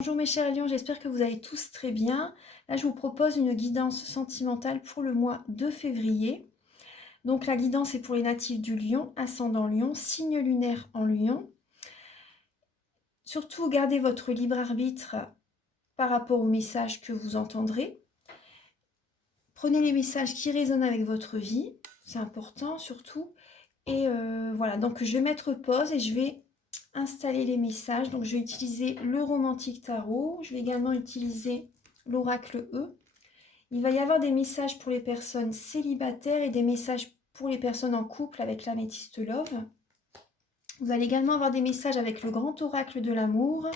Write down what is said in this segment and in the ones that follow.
Bonjour mes chers lions, j'espère que vous allez tous très bien. Là, je vous propose une guidance sentimentale pour le mois de février. Donc la guidance est pour les natifs du lion, ascendant lion, signe lunaire en lion. Surtout, gardez votre libre arbitre par rapport aux messages que vous entendrez. Prenez les messages qui résonnent avec votre vie, c'est important surtout. Et voilà, donc je vais mettre pause et je vais installer les messages. Donc je vais utiliser le romantique tarot. Je vais également utiliser l'oracle E. Il va y avoir des messages pour les personnes célibataires et des messages pour les personnes en couple avec l'améthyste love. Vous allez également avoir des messages avec le grand oracle de l'amour,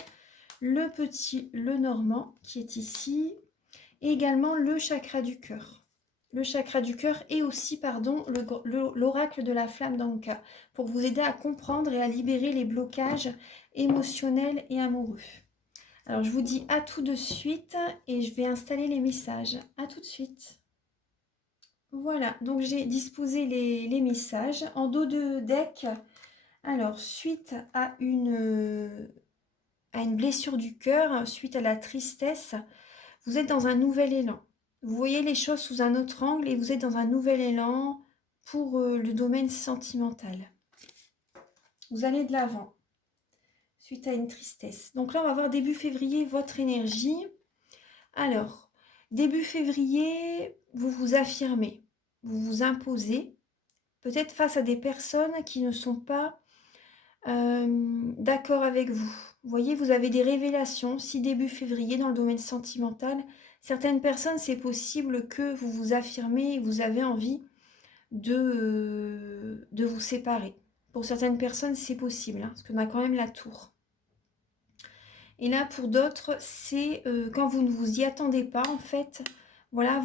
le petit le normand qui est ici, et également le chakra du cœur. Le chakra du cœur et aussi, pardon, l'oracle de la flamme d'Anka, pour vous aider à comprendre et à libérer les blocages émotionnels et amoureux. Alors, je vous dis à tout de suite et je vais installer les messages. À tout de suite. Voilà, donc j'ai disposé les messages en dos de deck. Alors, suite à une blessure du cœur, suite à la tristesse, vous êtes dans un nouvel élan. Vous voyez les choses sous un autre angle et vous êtes dans un nouvel élan pour le domaine sentimental. Vous allez de l'avant suite à une tristesse. Donc là, on va voir début février votre énergie. Alors, début février, vous vous affirmez, vous vous imposez, peut-être face à des personnes qui ne sont pas d'accord avec vous. Vous voyez, vous avez des révélations, si début février, dans le domaine sentimental, certaines personnes, c'est possible que vous vous affirmez et vous avez envie de vous séparer. Pour certaines personnes, c'est possible, hein, parce qu'on a quand même la tour. Et là, pour d'autres, c'est quand vous ne vous y attendez pas, en fait, voilà,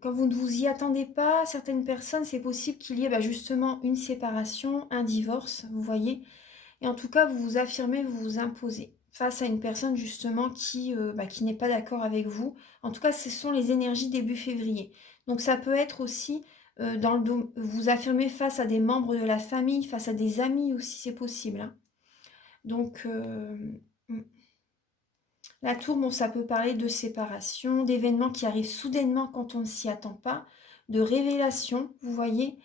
quand vous ne vous y attendez pas, certaines personnes, c'est possible qu'il y ait justement une séparation, un divorce, vous voyez. Et en tout cas, vous vous affirmez, vous vous imposez face à une personne justement qui n'est pas d'accord avec vous. En tout cas, ce sont les énergies début février. Donc ça peut être aussi vous affirmer face à des membres de la famille, face à des amis aussi, c'est possible, hein. Donc, mm. La tour, bon, ça peut parler de séparation, d'événements qui arrivent soudainement quand on ne s'y attend pas, de révélation, vous voyez.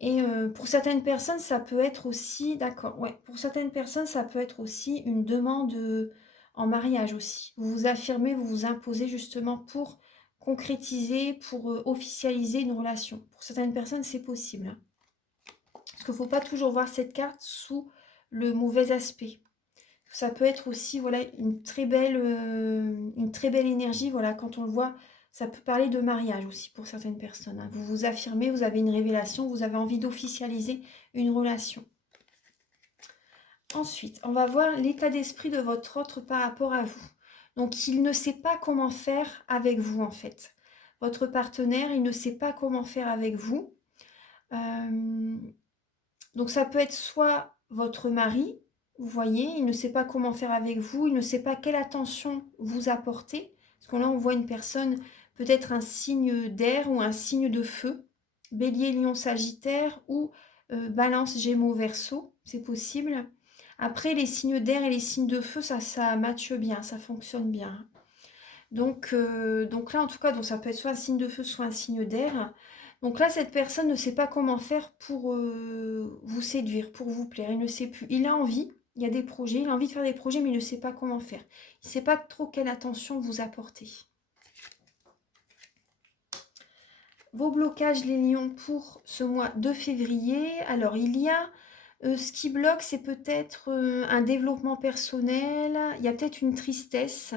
Et pour certaines personnes, ça peut être aussi, d'accord, ouais, pour certaines personnes, ça peut être aussi une demande en mariage aussi. Vous vous affirmez, vous vous imposez justement pour concrétiser, pour officialiser une relation. Pour certaines personnes, c'est possible, hein. Parce qu'il ne faut pas toujours voir cette carte sous le mauvais aspect. Ça peut être aussi voilà, une très belle énergie. Voilà, quand on le voit, ça peut parler de mariage aussi pour certaines personnes, hein. Vous vous affirmez, vous avez une révélation, vous avez envie d'officialiser une relation. Ensuite, on va voir l'état d'esprit de votre autre par rapport à vous. Donc, il ne sait pas comment faire avec vous, en fait. Votre partenaire, il ne sait pas comment faire avec vous. Donc, ça peut être soit votre mari, vous voyez, il ne sait pas comment faire avec vous, il ne sait pas quelle attention vous apporter. Parce que là, on voit une personne, peut-être un signe d'air ou un signe de feu, bélier, lion, sagittaire ou balance, gémeaux, verseau, c'est possible. Après, les signes d'air et les signes de feu, ça matche bien, ça fonctionne bien. Donc là, en tout cas, donc ça peut être soit un signe de feu, soit un signe d'air. Donc là, cette personne ne sait pas comment faire pour vous séduire, pour vous plaire. Il ne sait plus. Il a envie, il y a des projets, il a envie de faire des projets, mais il ne sait pas comment faire. Il ne sait pas trop quelle attention vous apporter. Vos blocages, les lions, pour ce mois de février. Alors, il y a ce qui bloque, c'est peut-être un développement personnel. Il y a peut-être une tristesse.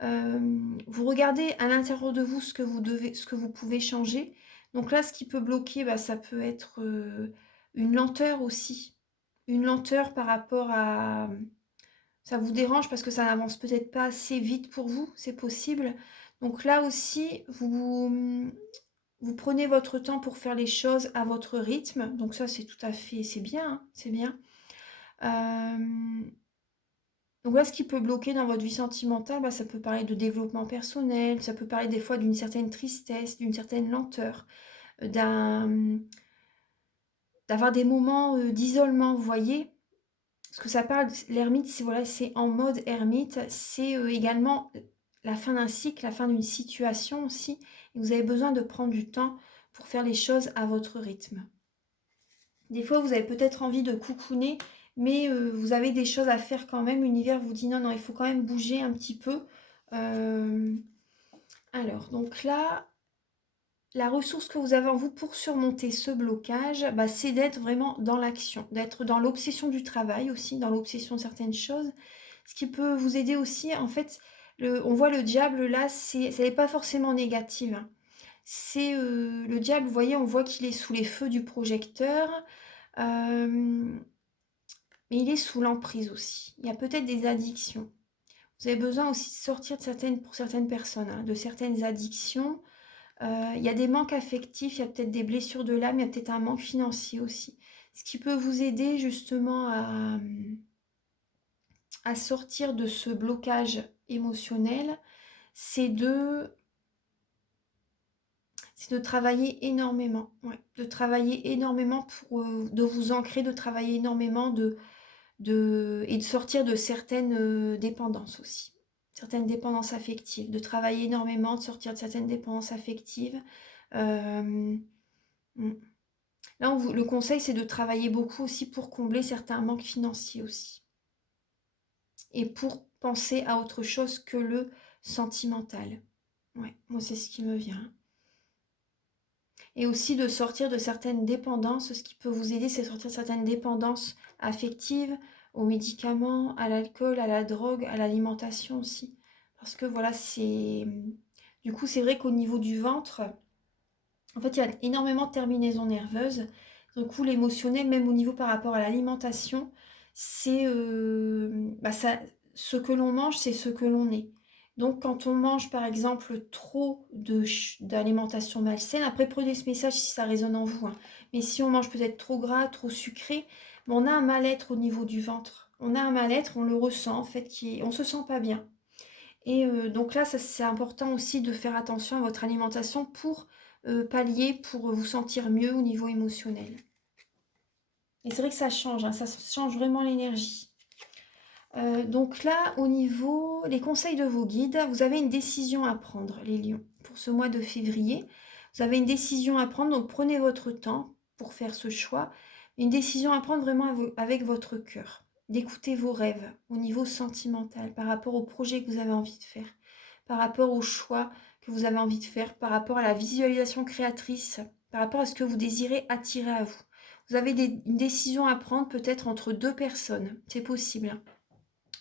Vous regardez à l'intérieur de vous ce que vous pouvez changer. Donc là, ce qui peut bloquer, ça peut être une lenteur aussi. Une lenteur par rapport à... Ça vous dérange parce que ça n'avance peut-être pas assez vite pour vous, c'est possible. Donc là aussi, vous prenez votre temps pour faire les choses à votre rythme. Donc ça, c'est tout à fait... C'est bien, hein, c'est bien. Donc là, ce qui peut bloquer dans votre vie sentimentale, ça peut parler de développement personnel, ça peut parler des fois d'une certaine tristesse, d'une certaine lenteur, d'avoir des moments d'isolement, vous voyez. Parce ce que ça parle, l'ermite, c'est voilà, c'est en mode ermite, c'est également la fin d'un cycle, la fin d'une situation aussi. Et vous avez besoin de prendre du temps pour faire les choses à votre rythme. Des fois, vous avez peut-être envie de coucouner, mais vous avez des choses à faire quand même. L'univers vous dit non, non, il faut quand même bouger un petit peu. Alors, donc là, la ressource que vous avez en vous pour surmonter ce blocage, bah, c'est d'être vraiment dans l'action, d'être dans l'obsession du travail aussi, dans l'obsession de certaines choses. Ce qui peut vous aider aussi, en fait, on voit le diable là, ça n'est pas forcément négatif, hein. C'est le diable, vous voyez, on voit qu'il est sous les feux du projecteur, mais il est sous l'emprise aussi. Il y a peut-être des addictions. Vous avez besoin aussi de sortir pour certaines personnes, hein, de certaines addictions. Il y a des manques affectifs, il y a peut-être des blessures de l'âme, il y a peut-être un manque financier aussi. Ce qui peut vous aider justement à sortir de ce blocage émotionnel, c'est de travailler énormément. Ouais, de travailler énormément pour de vous ancrer, de travailler énormément et de sortir de certaines dépendances aussi. Certaines dépendances affectives, de travailler énormément, de sortir de certaines dépendances affectives. Euh, mm. Là, le conseil, c'est de travailler beaucoup aussi pour combler certains manques financiers aussi. Et pour penser à autre chose que le sentimental. Ouais, moi, c'est ce qui me vient. Et aussi de sortir de certaines dépendances. Ce qui peut vous aider, c'est de sortir de certaines dépendances affectives, aux médicaments, à l'alcool, à la drogue, à l'alimentation aussi. Parce que voilà, du coup, c'est vrai qu'au niveau du ventre, en fait, il y a énormément de terminaisons nerveuses. Du coup, l'émotionnel, même au niveau par rapport à l'alimentation, c'est ce que l'on mange, c'est ce que l'on est. Donc, quand on mange, par exemple, trop d'alimentation malsaine, après, prenez ce message si ça résonne en vous, hein. Mais si on mange peut-être trop gras, trop sucré, on a un mal-être au niveau du ventre. On a un mal-être, on le ressent, en fait, on ne se sent pas bien. Et donc là, c'est important aussi de faire attention à votre alimentation pour pallier, pour vous sentir mieux au niveau émotionnel. Et c'est vrai que ça change, hein, ça change vraiment l'énergie. Donc là, au niveau les conseils de vos guides, vous avez une décision à prendre, les lions, pour ce mois de février. Vous avez une décision à prendre, donc prenez votre temps pour faire ce choix. Une décision à prendre vraiment avec votre cœur, d'écouter vos rêves au niveau sentimental, par rapport au projet que vous avez envie de faire, par rapport au choix que vous avez envie de faire, par rapport à la visualisation créatrice, par rapport à ce que vous désirez attirer à vous. Vous avez une décision à prendre peut-être entre deux personnes, c'est possible.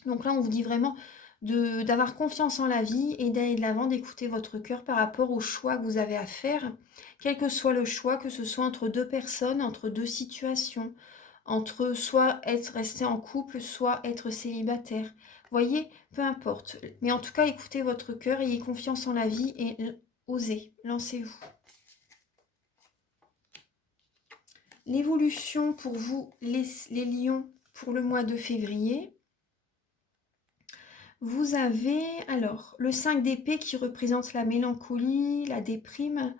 Donc là, on vous dit vraiment d'avoir confiance en la vie et d'aller de l'avant, d'écouter votre cœur par rapport au choix que vous avez à faire, quel que soit le choix, que ce soit entre deux personnes, entre deux situations, entre soit être resté en couple, soit être célibataire. Voyez, peu importe. Mais en tout cas, écoutez votre cœur, ayez confiance en la vie et osez, lancez-vous. L'évolution pour vous, les lions, pour le mois de février. Vous avez alors le 5 d'épée qui représente la mélancolie, la déprime,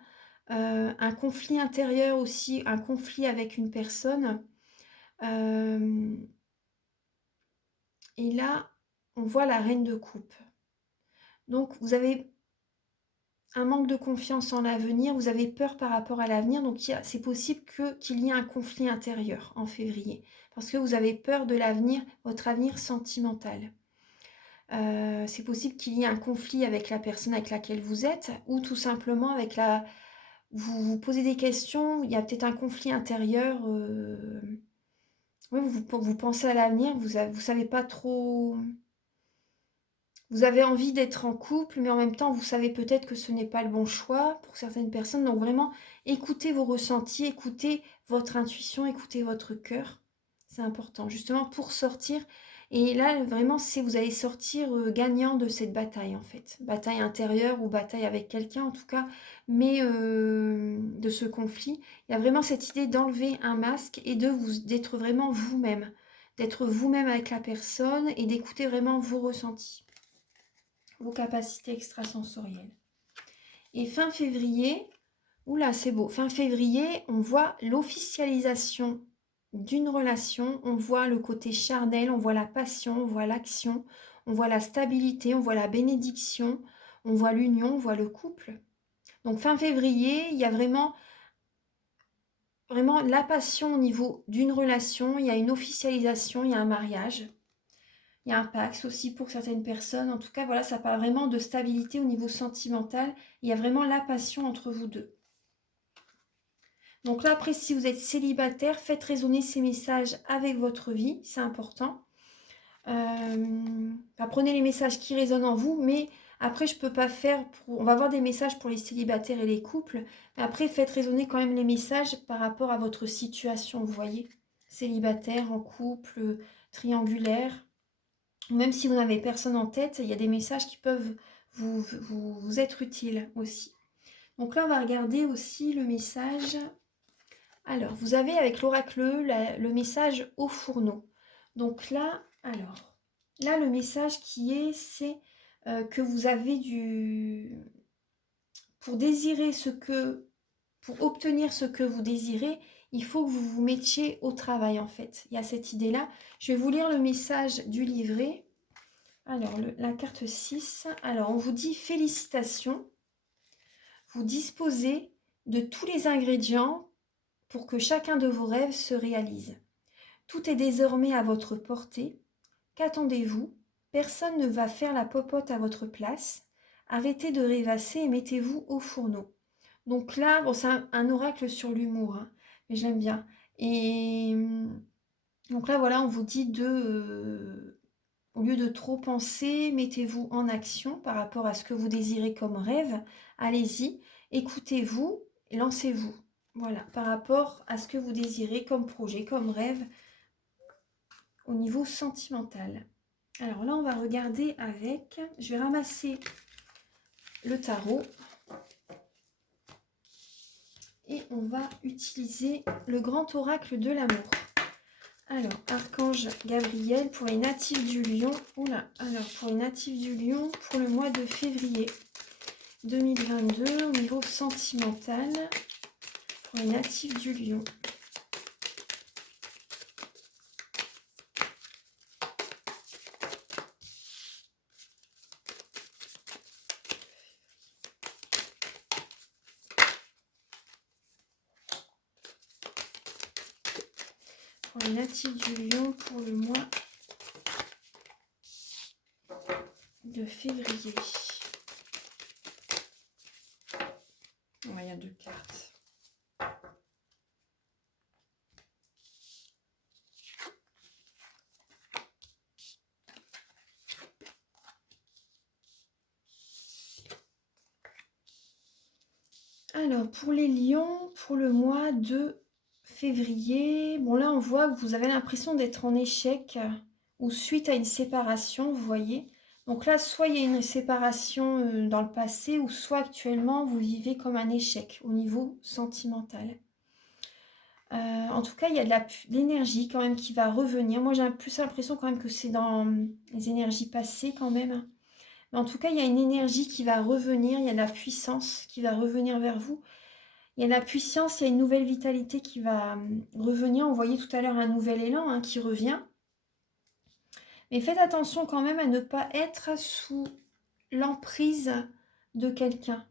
un conflit intérieur aussi, un conflit avec une personne. Et là, on voit la reine de coupe. Donc, vous avez un manque de confiance en l'avenir, vous avez peur par rapport à l'avenir, donc c'est possible qu'il y ait un conflit intérieur en février, parce que vous avez peur de l'avenir, votre avenir sentimental. C'est possible qu'il y ait un conflit avec la personne avec laquelle vous êtes, ou tout simplement avec vous vous posez des questions, il y a peut-être un conflit intérieur, oui, vous pensez à l'avenir, vous savez pas trop, vous avez envie d'être en couple, mais en même temps, vous savez peut-être que ce n'est pas le bon choix pour certaines personnes. Donc vraiment, écoutez vos ressentis, écoutez votre intuition, écoutez votre cœur. C'est important, justement, pour sortir. Et là, vraiment, vous allez sortir gagnant de cette bataille, en fait. Bataille intérieure ou bataille avec quelqu'un, en tout cas. Mais de ce conflit, il y a vraiment cette idée d'enlever un masque et d'être vraiment vous-même. D'être vous-même avec la personne et d'écouter vraiment vos ressentis, vos capacités extrasensorielles. Et fin février, oula, c'est beau, fin février, on voit l'officialisation d'une relation, on voit le côté charnel, on voit la passion, on voit l'action, on voit la stabilité, on voit la bénédiction, on voit l'union, on voit le couple. Donc fin février, il y a vraiment la passion au niveau d'une relation, il y a une officialisation, il y a un mariage, il y a un Pax aussi pour certaines personnes. En tout cas, voilà, ça parle vraiment de stabilité au niveau sentimental. Il y a vraiment la passion entre vous deux. Donc là, après, si vous êtes célibataire, faites résonner ces messages avec votre vie, c'est important. Prenez les messages qui résonnent en vous, mais après, je peux pas faire... On va avoir des messages pour les célibataires et les couples, mais après, faites résonner quand même les messages par rapport à votre situation, vous voyez. Célibataire, en couple, triangulaire. Même si vous n'avez personne en tête, il y a des messages qui peuvent vous être utiles aussi. Donc là, on va regarder aussi le message. Alors, vous avez avec l'oracle le message au fourneau. Donc là, le message qui est, c'est que vous avez pour désirer pour obtenir ce que vous désirez, il faut que vous vous mettiez au travail en fait. Il y a cette idée-là. Je vais vous lire le message du livret. Alors, la carte 6. Alors, on vous dit félicitations. Vous disposez de tous les ingrédients pour que chacun de vos rêves se réalise. Tout est désormais à votre portée. Qu'attendez-vous? Personne ne va faire la popote à votre place. Arrêtez de rêvasser et mettez-vous au fourneau. Donc là, bon, c'est un oracle sur l'humour, hein, mais je l'aime bien. Et donc là, voilà, on vous dit au lieu de trop penser, mettez-vous en action par rapport à ce que vous désirez comme rêve. Allez-y, écoutez-vous, lancez-vous. Voilà, par rapport à ce que vous désirez comme projet, comme rêve, au niveau sentimental. Alors là, on va regarder avec... Je vais ramasser le tarot. Et on va utiliser le grand oracle de l'amour. Alors, Archange Gabriel pour les natifs du Lion. Pour les natifs du Lion, pour le mois de février 2022, au niveau sentimental, pour les natifs du Lion. Pour les natifs du Lion, pour le mois de février. Il y a 2 cartes. Alors, pour les lions, pour le mois de février, bon là on voit que vous avez l'impression d'être en échec ou suite à une séparation, vous voyez. Donc là, soit il y a une séparation dans le passé, ou soit actuellement vous vivez comme un échec au niveau sentimental. En tout cas, il y a de l'énergie quand même qui va revenir. Moi, j'ai plus l'impression quand même que c'est dans les énergies passées quand même. Mais en tout cas, il y a une énergie qui va revenir, il y a de la puissance qui va revenir vers vous. Il y a de la puissance, il y a une nouvelle vitalité qui va revenir. On voyait tout à l'heure un nouvel élan qui revient. Mais faites attention quand même à ne pas être sous l'emprise de quelqu'un.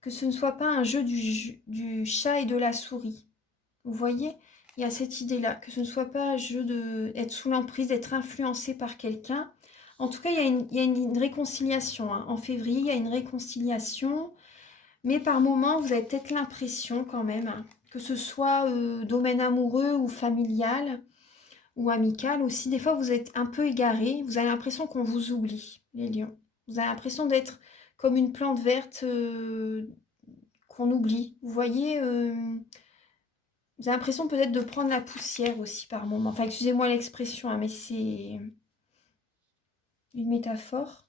Que ce ne soit pas un jeu du chat et de la souris. Vous voyez, il y a cette idée-là. Que ce ne soit pas un jeu d'être sous l'emprise, d'être influencé par quelqu'un. En tout cas, il y a une réconciliation. En février, il y a une réconciliation. Mais par moments, vous avez peut-être l'impression quand même, que ce soit domaine amoureux ou familial ou amical aussi. Des fois, vous êtes un peu égaré. Vous avez l'impression qu'on vous oublie, les lions. Vous avez l'impression d'être comme une plante verte qu'on oublie. Vous voyez, vous avez l'impression peut-être de prendre la poussière aussi par moments. Enfin, excusez-moi l'expression, mais c'est une métaphore.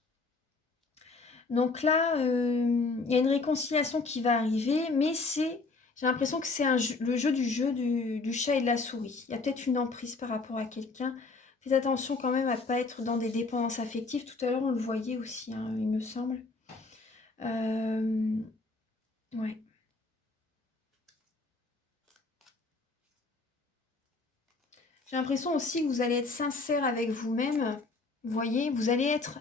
Donc là, il y a une réconciliation qui va arriver, mais j'ai l'impression que c'est le jeu du chat et de la souris. Il y a peut-être une emprise par rapport à quelqu'un. Faites attention quand même à ne pas être dans des dépendances affectives. Tout à l'heure, on le voyait aussi, il me semble. Ouais. J'ai l'impression aussi que vous allez être sincère avec vous-même. Vous voyez, vous allez être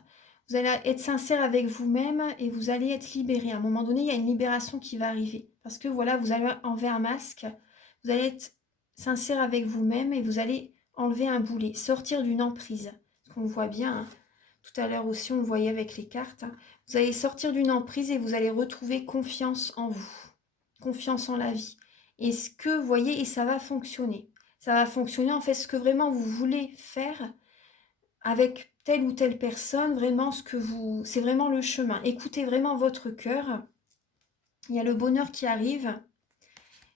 sincère avec vous-même et vous allez être libéré. À un moment donné, il y a une libération qui va arriver. Parce que voilà, vous allez enlever un masque, vous allez être sincère avec vous-même et vous allez enlever un boulet, sortir d'une emprise. Parce qu'on voit bien, hein. Tout à l'heure aussi, on le voyait avec les cartes. Hein. Vous allez sortir d'une emprise et vous allez retrouver confiance en vous, confiance en la vie. Et ce que vous voyez, et ça va fonctionner. Ça va fonctionner en fait ce que vraiment vous voulez faire avec telle ou telle personne, vraiment c'est vraiment le chemin. Écoutez vraiment votre cœur. Il y a le bonheur qui arrive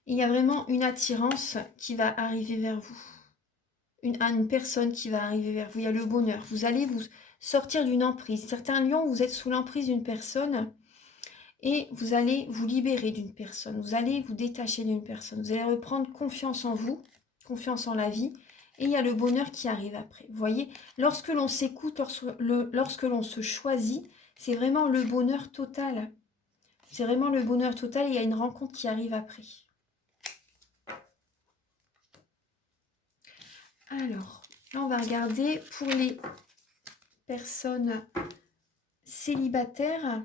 et il y a vraiment une attirance qui va arriver vers vous. Une personne qui va arriver vers vous. Il y a le bonheur. Vous allez vous sortir d'une emprise. Certains lions, vous êtes sous l'emprise d'une personne et vous allez vous libérer d'une personne. Vous allez vous détacher d'une personne. Vous allez reprendre confiance en vous, confiance en la vie. Et il y a le bonheur qui arrive après. Vous voyez, lorsque l'on s'écoute, lorsque l'on se choisit, c'est vraiment le bonheur total. C'est vraiment le bonheur total et il y a une rencontre qui arrive après. Alors, là, on va regarder pour les personnes célibataires.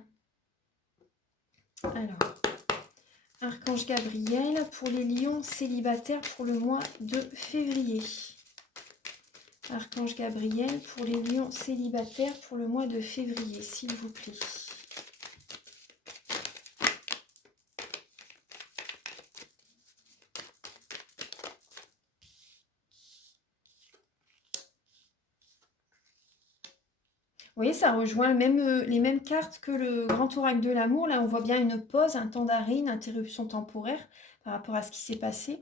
Alors, Archange Gabriel pour les lions célibataires pour le mois de février. Archange Gabriel pour les lions célibataires pour le mois de février, s'il vous plaît. Vous voyez, ça rejoint les mêmes cartes que le grand oracle de l'amour. Là, on voit bien une pause, un temps d'arrêt, une interruption temporaire par rapport à ce qui s'est passé.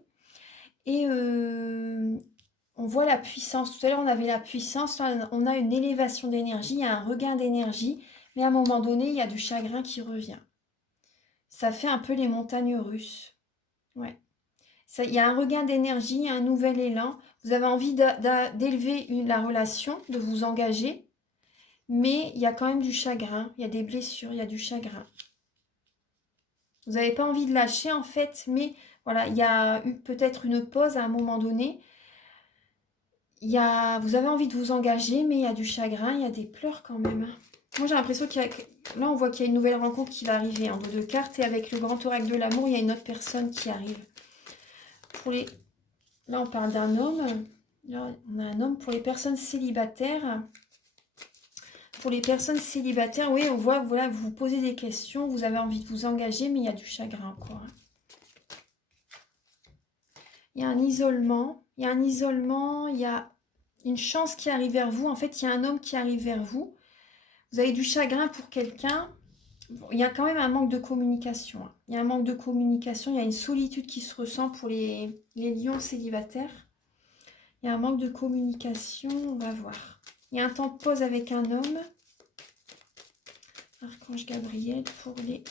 Et on voit la puissance. Tout à l'heure, on avait la puissance. Là, on a une élévation d'énergie, il y a un regain d'énergie. Mais à un moment donné, il y a du chagrin qui revient. Ça fait un peu les montagnes russes. Ouais. Il y a un regain d'énergie, un nouvel élan. Vous avez envie d'élever la relation, de vous engager. Mais il y a quand même du chagrin, il y a des blessures, il y a du chagrin. Vous n'avez pas envie de lâcher en fait, mais voilà, il y a eu peut-être une pause à un moment donné. Vous avez envie de vous engager, mais il y a du chagrin, il y a des pleurs quand même. Moi j'ai l'impression là on voit qu'il y a une nouvelle rencontre qui va arriver en 2 cartes et avec le grand oracle de l'amour, il y a une autre personne qui arrive. Là on parle d'un homme, là on a un homme pour les personnes célibataires. Pour les personnes célibataires, oui, on voit, voilà, vous vous posez des questions, vous avez envie de vous engager, mais il y a du chagrin encore. Il y a un isolement, il y a une chance qui arrive vers vous. En fait, il y a un homme qui arrive vers vous. Vous avez du chagrin pour quelqu'un. Il y a quand même un manque de communication. Il y a un manque de communication, il y a une solitude qui se ressent pour les lions célibataires. Il y a un manque de communication, on va voir. Il y a un temps de pause avec un homme. Archange Gabriel pour les...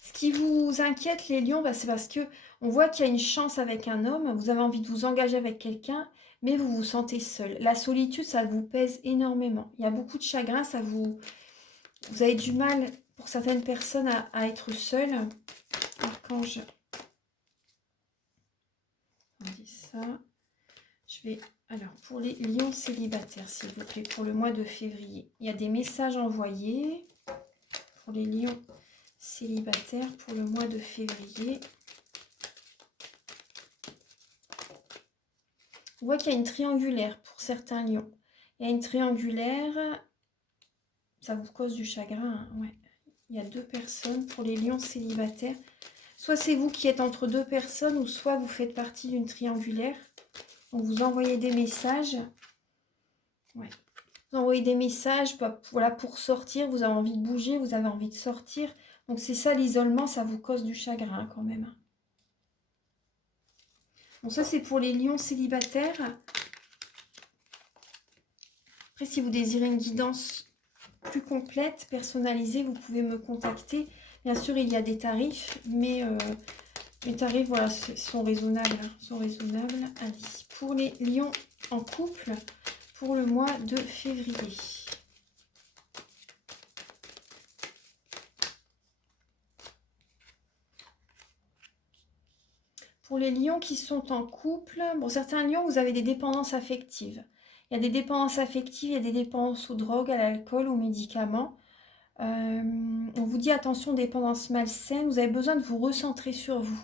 Ce qui vous inquiète, les lions, c'est parce que on voit qu'il y a une chance avec un homme. Vous avez envie de vous engager avec quelqu'un, mais vous vous sentez seul. La solitude, ça vous pèse énormément. Il y a beaucoup de chagrin, vous avez du mal, pour certaines personnes, à être seul. Archange... On dit ça. Je vais... Alors, pour les lions célibataires, s'il vous plaît, pour le mois de février, il y a des messages envoyés pour les lions célibataires pour le mois de février. On voit qu'il y a une triangulaire pour certains lions. Il y a une triangulaire, ça vous cause du chagrin, hein, ouais. Il y a 2 personnes pour les lions célibataires. Soit c'est vous qui êtes entre 2 personnes, ou soit vous faites partie d'une triangulaire. Donc vous envoyez des messages. Ouais. Vous envoyez des messages, voilà, pour sortir. Vous avez envie de bouger, vous avez envie de sortir. Donc c'est ça l'isolement, ça vous cause du chagrin quand même. Bon, ça c'est pour les lions célibataires. Après, si vous désirez une guidance plus complète, personnalisée, vous pouvez me contacter. Bien sûr, il y a des tarifs, mais les tarifs, voilà, sont raisonnables. Sont raisonnables. Allez, pour les lions en couple, pour le mois de février. Pour les lions qui sont en couple, bon, certains lions, vous avez des dépendances affectives. Il y a des dépendances affectives, il y a des dépendances aux drogues, à l'alcool, aux médicaments. On vous dit attention, dépendance malsaine, vous avez besoin de vous recentrer sur vous.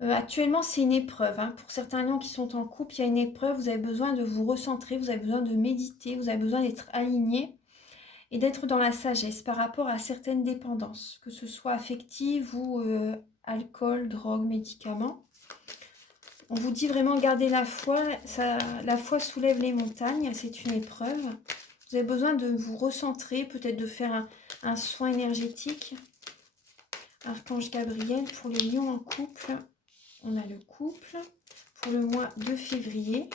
Actuellement, c'est une épreuve. Hein. Pour certains lions qui sont en couple, il y a une épreuve, vous avez besoin de vous recentrer, vous avez besoin de méditer, vous avez besoin d'être aligné et d'être dans la sagesse par rapport à certaines dépendances, que ce soit affectives ou alcool, drogue, médicaments. On vous dit vraiment garder la foi, la foi soulève les montagnes, c'est une épreuve. Vous avez besoin de vous recentrer, peut-être de faire un soin énergétique. Archange Gabriel, pour les lions en couple, on a le couple. Pour le mois de février,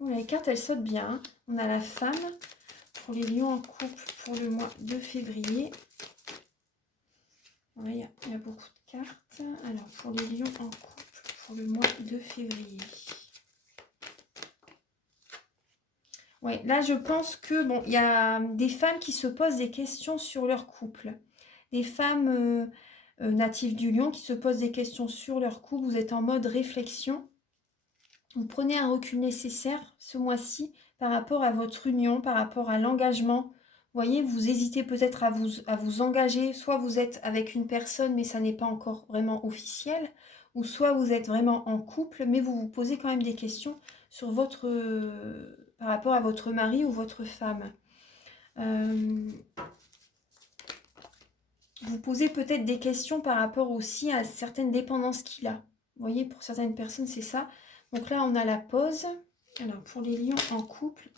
bon, les cartes elles sautent bien. Hein. On a la femme, pour les lions en couple, pour le mois de février. Il y a beaucoup de cartes. Alors, pour les lions en couple, pour le mois de février. Ouais, là, je pense que, bon, il y a des femmes qui se posent des questions sur leur couple. Des femmes natives du lion qui se posent des questions sur leur couple. Vous êtes en mode réflexion. Vous prenez un recul nécessaire ce mois-ci par rapport à votre union, par rapport à l'engagement. Vous voyez, vous hésitez peut-être à vous engager. Soit vous êtes avec une personne, mais ça n'est pas encore vraiment officiel. Ou soit vous êtes vraiment en couple, mais vous vous posez quand même des questions sur par rapport à votre mari ou votre femme. Vous posez peut-être des questions par rapport aussi à certaines dépendances qu'il a. Vous voyez, pour certaines personnes, c'est ça. Donc là, on a la pause. Alors, pour les lions en couple.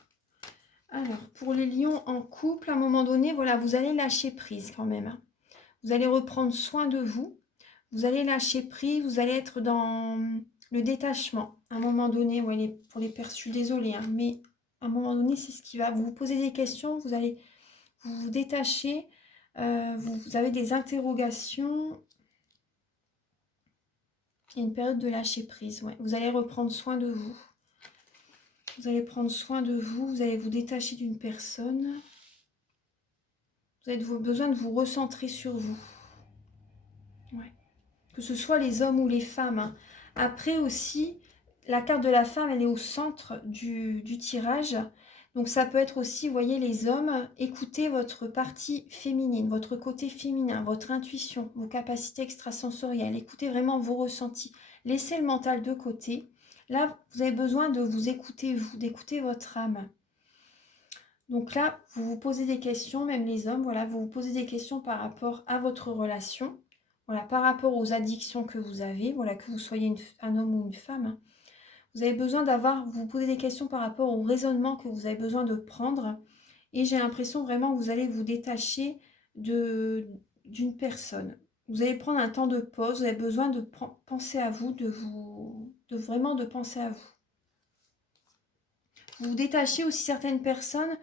Alors, pour les lions en couple, à un moment donné, voilà, vous allez lâcher prise quand même. Vous allez reprendre soin de vous. Vous allez lâcher prise. Vous allez être dans le détachement. À un moment donné, ouais, pour les pères, je suis désolée, hein, mais à un moment donné, c'est ce qui va. Vous vous posez des questions, vous allez vous détacher. Vous avez des interrogations. Il y a une période de lâcher prise. Ouais. Vous allez reprendre soin de vous. Vous allez prendre soin de vous. Vous allez vous détacher d'une personne. Vous avez besoin de vous recentrer sur vous. Ouais. Que ce soit les hommes ou les femmes. Hein. Après aussi, la carte de la femme, elle est au centre du tirage. Donc ça peut être aussi, vous voyez, les hommes, écoutez votre partie féminine, votre côté féminin, votre intuition, vos capacités extrasensorielles. Écoutez vraiment vos ressentis. Laissez le mental de côté. Là, vous avez besoin de vous écouter, d'écouter votre âme. Donc là, vous vous posez des questions, même les hommes, voilà, vous vous posez des questions par rapport à votre relation, voilà, par rapport aux addictions que vous avez, voilà, que vous soyez un homme ou une femme. Hein. Vous avez besoin vous vous posez des questions par rapport au raisonnement que vous avez besoin de prendre. Et j'ai l'impression vraiment que vous allez vous détacher d'une personne. Vous allez prendre un temps de pause, vous avez besoin de penser à vous, vraiment de penser à vous. Vous vous détachez aussi certaines personnes,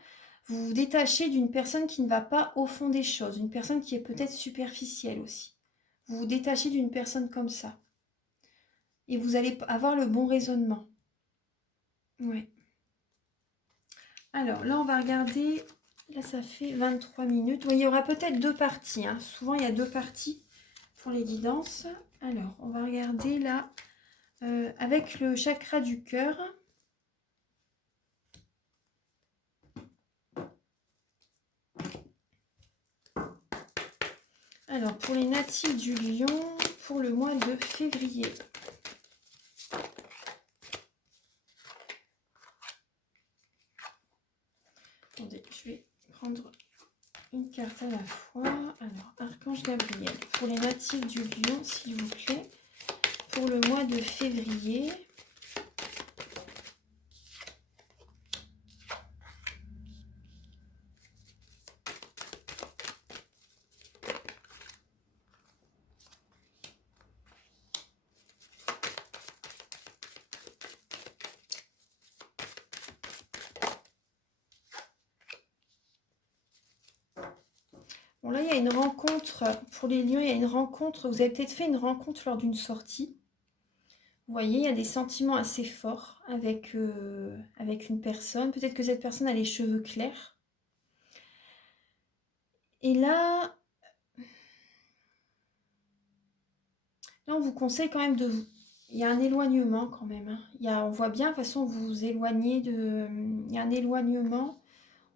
vous vous détachez d'une personne qui ne va pas au fond des choses, une personne qui est peut-être superficielle aussi. Vous vous détachez d'une personne comme ça. Et vous allez avoir le bon raisonnement. Ouais. Alors là, on va regarder. Là, ça fait 23 minutes. Oui, il y aura peut-être deux parties. Hein. Souvent, il y a deux parties pour les guidances. Alors, on va regarder là avec le chakra du cœur. Alors, pour les natifs du Lion, pour le mois de février. Attendez, je vais prendre une carte à la fois. Alors, Archange Gabriel. Pour les natifs du Lion, s'il vous plaît. Pour le mois de février. Bon, là, il y a une rencontre, pour les lions, il y a une rencontre, vous avez peut-être fait une rencontre lors d'une sortie. Vous voyez, il y a des sentiments assez forts avec une personne. Peut-être que cette personne a les cheveux clairs. Et là, on vous conseille quand même il y a un éloignement quand même. Hein. On voit bien, de toute façon, vous vous éloignez de... Il y a un éloignement.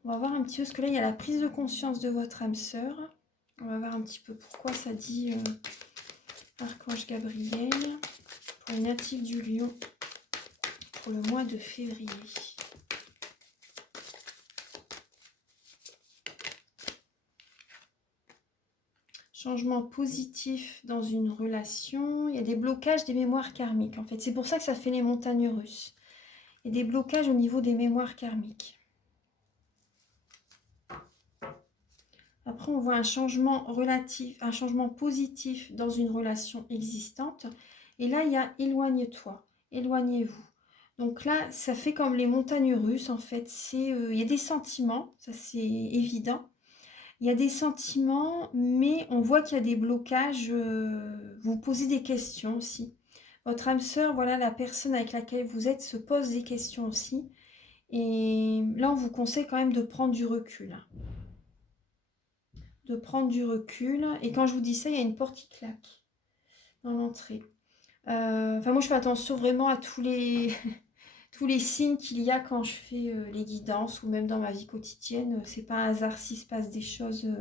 On va voir un petit peu, parce que là, il y a la prise de conscience de votre âme sœur. On va voir un petit peu pourquoi ça dit Archange Gabriel pour les natifs du Lion pour le mois de février. Changement positif dans une relation. Il y a des blocages des mémoires karmiques, en fait. C'est pour ça que ça fait les montagnes russes. Il y a des blocages au niveau des mémoires karmiques. Après, on voit un changement relatif, un changement positif dans une relation existante. Et là, il y a éloigne-toi, éloignez-vous. Donc là, ça fait comme les montagnes russes, en fait. Il y a des sentiments, ça c'est évident. Il y a des sentiments, mais on voit qu'il y a des blocages. Vous posez des questions aussi. Votre âme sœur, voilà, la personne avec laquelle vous êtes se pose des questions aussi. Et là, on vous conseille quand même de prendre du recul. De prendre du recul. Et quand je vous dis ça, il y a une porte qui claque dans l'entrée. Enfin, moi, je fais attention vraiment à tous les, tous les signes qu'il y a quand je fais les guidances ou même dans ma vie quotidienne. C'est pas un hasard s'il se passe des choses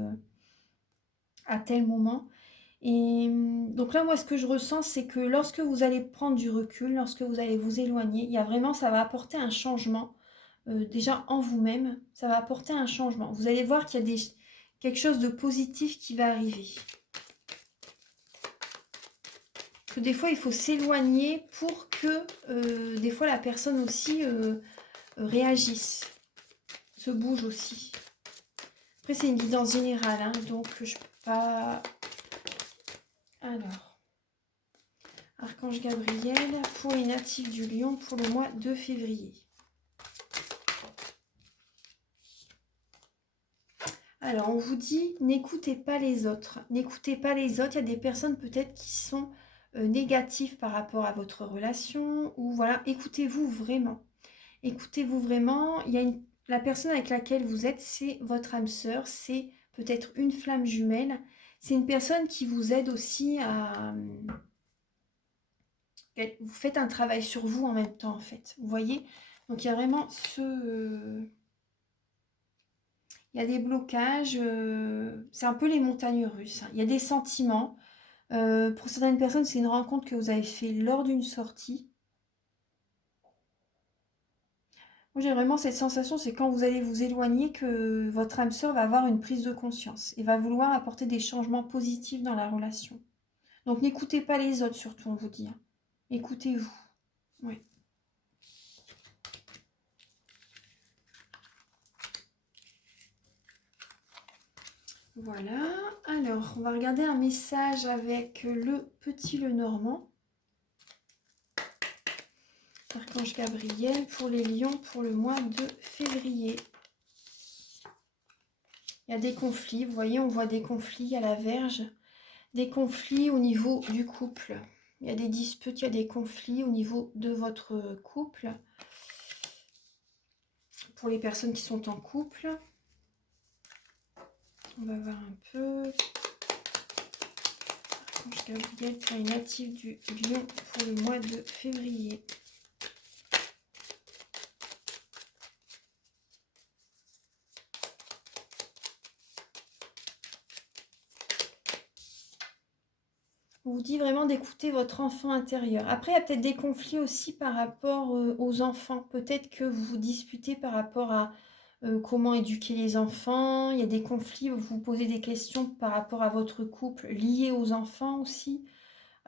à tel moment. Et donc là, moi, ce que je ressens, c'est que lorsque vous allez prendre du recul, lorsque vous allez vous éloigner, il y a vraiment, ça va apporter un changement. Déjà en vous-même, ça va apporter un changement. Vous allez voir qu'il y a quelque chose de positif qui va arriver. Que des fois, il faut s'éloigner pour que des fois la personne aussi réagisse, se bouge aussi. Après, c'est une guidance générale, hein, donc je peux pas... Alors, Archange Gabriel pour les natifs du Lion pour le mois de février. Alors, on vous dit, n'écoutez pas les autres. N'écoutez pas les autres. Il y a des personnes peut-être qui sont négatives par rapport à votre relation. Ou voilà, écoutez-vous vraiment. Écoutez-vous vraiment. La personne avec laquelle vous êtes, c'est votre âme sœur. C'est peut-être une flamme jumelle. C'est une personne qui vous aide aussi à... Vous faites un travail sur vous en même temps, en fait. Vous voyez? Donc, il y a vraiment il y a des blocages, c'est un peu les montagnes russes. Hein. Il y a des sentiments. Pour certaines personnes, c'est une rencontre que vous avez fait lors d'une sortie. Moi, j'ai vraiment cette sensation, c'est quand vous allez vous éloigner que votre âme sœur va avoir une prise de conscience et va vouloir apporter des changements positifs dans la relation. Donc, n'écoutez pas les autres, surtout, on vous dit. Hein. Écoutez-vous. Oui. Voilà, alors on va regarder un message avec le petit Lenormand. Archange Gabriel pour les lions pour le mois de février. Il y a des conflits, vous voyez, on voit des conflits à la Vierge, des conflits au niveau du couple. Il y a des disputes, il y a des conflits au niveau de votre couple. Pour les personnes qui sont en couple. On va voir un peu. Archange Gabriel pour les natifs du Lion pour le mois de février. On vous dit vraiment d'écouter votre enfant intérieur. Après, il y a peut-être des conflits aussi par rapport aux enfants. Peut-être que vous vous disputez par rapport à comment éduquer les enfants. Il y a des conflits, vous vous posez des questions par rapport à votre couple liés aux enfants aussi.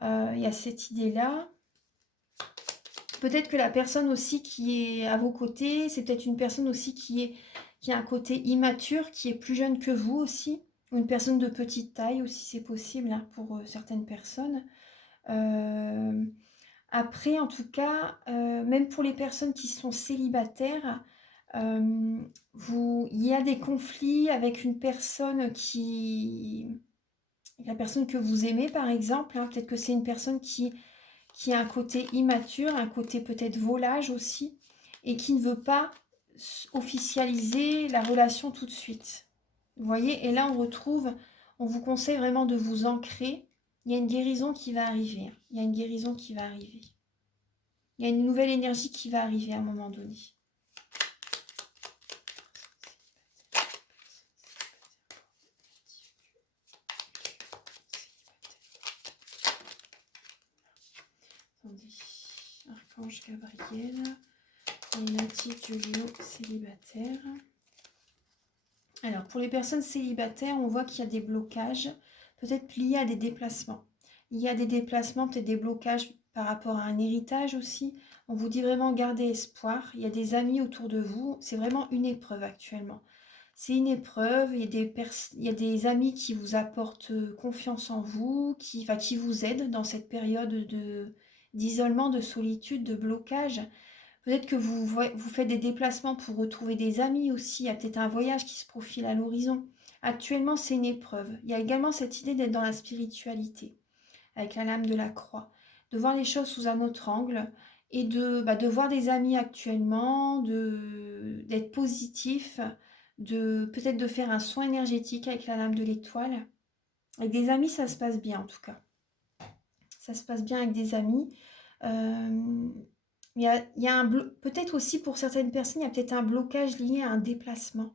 Il y a cette idée-là. Peut-être que la personne aussi qui est à vos côtés, c'est peut-être une personne aussi qui a un côté immature, qui est plus jeune que vous aussi. Ou une personne de petite taille aussi, c'est possible hein, pour certaines personnes. Après, en tout cas, même pour les personnes qui sont célibataires, il y a des conflits avec une personne la personne que vous aimez, par exemple. Hein, peut-être que c'est une personne qui a un côté immature, un côté peut-être volage aussi, et qui ne veut pas officialiser la relation tout de suite. Vous voyez, et là on vous conseille vraiment de vous ancrer. Il y a une guérison qui va arriver. Il y a une guérison qui va arriver. Il y a une nouvelle énergie qui va arriver à un moment donné. Attendez. Archange Gabriel. Les natifs du lion célibataire. Alors, pour les personnes célibataires, on voit qu'il y a des blocages, peut-être liés à des déplacements. Il y a des déplacements, peut-être des blocages par rapport à un héritage aussi. On vous dit vraiment gardez espoir. Il y a des amis autour de vous. C'est vraiment une épreuve actuellement. C'est une épreuve. Il y a des amis qui vous apportent confiance en vous, qui vous aident dans cette période d'isolement, de solitude, de blocage. Peut-être que vous faites des déplacements pour retrouver des amis aussi. Il y a peut-être un voyage qui se profile à l'horizon. Actuellement, c'est une épreuve. Il y a également cette idée d'être dans la spiritualité, avec la lame de la croix, de voir les choses sous un autre angle et de voir des amis actuellement, d'être positif, peut-être de faire un soin énergétique avec la lame de l'étoile. Avec des amis, ça se passe bien en tout cas. Ça se passe bien avec des amis. Il y a peut-être aussi pour certaines personnes, il y a peut-être un blocage lié à un déplacement.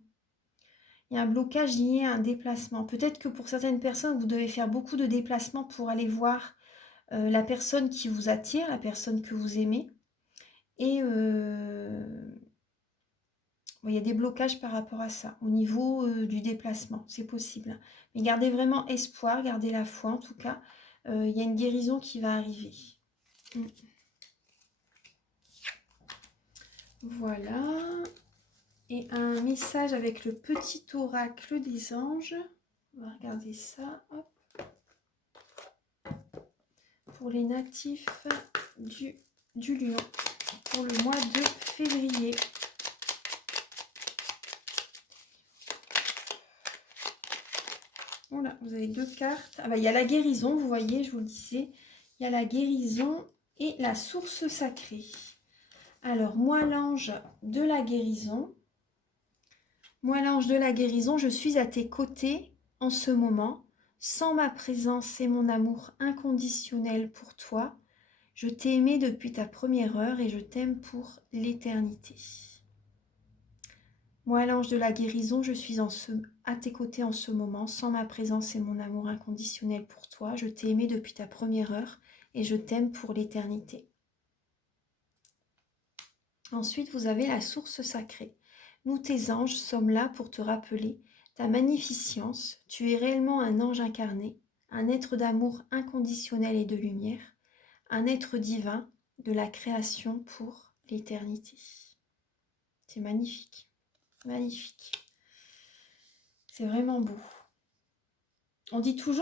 Il y a un blocage lié à un déplacement. Peut-être que pour certaines personnes, vous devez faire beaucoup de déplacements pour aller voir la personne qui vous attire, la personne que vous aimez. Et il y a des blocages par rapport à ça, au niveau du déplacement, c'est possible. Mais gardez vraiment espoir, gardez la foi en tout cas. Il y a une guérison qui va arriver. Voilà. Et un message avec le petit oracle des anges. On va regarder ça. Hop. Pour les natifs du lion. Pour le mois de février. Voilà, vous avez 2 cartes. Ah bah, il y a la guérison, vous voyez, je vous le disais. Il y a la guérison et la source sacrée. Alors, moi, l'ange de la guérison. Moi, l'ange de la guérison, je suis à tes côtés en ce moment. Sans ma présence et mon amour inconditionnel pour toi, je t'ai aimé depuis ta première heure et je t'aime pour l'éternité. Moi, l'ange de la guérison, je suis à tes côtés en ce moment, sans ma présence et mon amour inconditionnel pour toi. Je t'ai aimé depuis ta première heure et je t'aime pour l'éternité. Ensuite, vous avez la source sacrée. Nous, tes anges, sommes là pour te rappeler ta magnificence. Tu es réellement un ange incarné, un être d'amour inconditionnel et de lumière, un être divin de la création pour l'éternité. C'est magnifique. Magnifique. C'est vraiment beau. On dit toujours